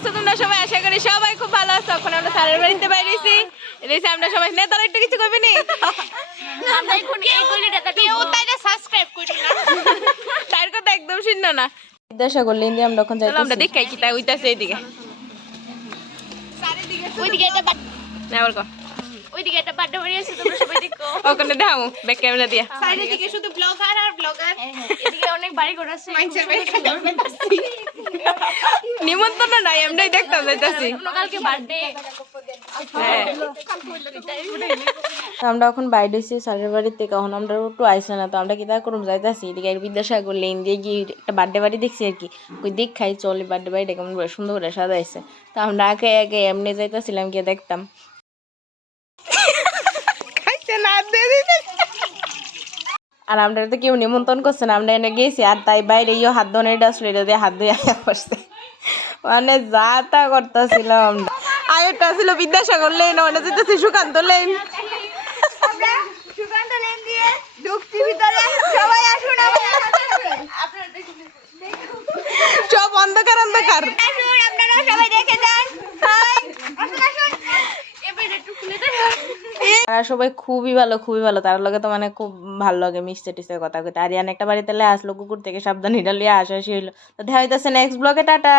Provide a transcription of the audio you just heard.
আছো তোমরা সবাই? আশা করি সবাই খুব ভালো আছো। এখন আমরা স্যারের বাড়িতে বাইরেছি, এসে আমরা সবাই নেতারা একটু কিছু করবি নি। আমরা এখন এই গলিটাতে কেউ তাইলে সাবস্ক্রাইব করি না, তার কথা একদম শুনল না। বিদ্যাসাগর লেন দিয়ে আমরা এখন যাইতেছি। আমরা দেখাই কি তাই উইতাছে এইদিকে। ওইদিকে একটা না আবার কো ওইদিকে একটা বার্থডে বাড়ি আছে, তোমরা সবাই দেখো। ওখানে দেখাও ব্যাক ক্যামেরা দিয়া। সাইডের দিকে শুধু ব্লগার আর ব্লগার, এদিকে অনেক বাড়ি ঘর আছে। মাইন্ডসেট বাড়ি খাইতে নিমন্ত্রণ নাই, আমরাই দেখতাম যাইতাছি। কালকে বার্থডে। আমরা এখন বাইরে হয়েছি স্যারের বাড়ির থেকে। এখন আমরা একটু আইসা না, তো আমরা কি তা করুম যাইতাছি এদিকে বিদ্যাসাগর লেন দিয়ে গিয়ে একটা বার্থডে বাড়ি দেখছি আর কি। ওই দেখ খাই চলে বার্থডে বাড়িটা কেমন সুন্দর করে সাজাইছে। তো আমরা আগে আগে এমনি যাইতাছিলাম গিয়ে দেখতাম। আর আমরা তো কেউ নিমন্ত্রণ করছে না, আমরা এনে গেছি আর তাই বাইরে ইয়ে হাত ধোনের আসলো, এটা দিয়ে হাত ধুয়ে আয়া করছে। মানে যা তা করতেছিলাম আমরা। আরেকটা ছিল বিদ্যাসাগর লেন, ওটা যেতেছি সুকান্ত লেন। সুকান্ত লেন দিয়ে ঢুকছি ভিতরে, সবাই আসুন আপনারা দেখুন, সব অন্ধকার অন্ধকার। আসুন আপনারা সবাই দেখে যান। হাই আসুন আসুন, এবারে একটু খুলে দেন। তারা সবাই খুবই ভালো, খুবই ভালো। তার লগে তো মানে খুব ভালো লাগে মিশতে টিশতে কথা কইতে। আরিয়ান একটা বাড়িতে আসলো, কুকুর থেকে সাবধান হিডা লিয়ে আসা হইলো। তো দেখা হইতেছে নেক্সট ব্লগে, টাটা।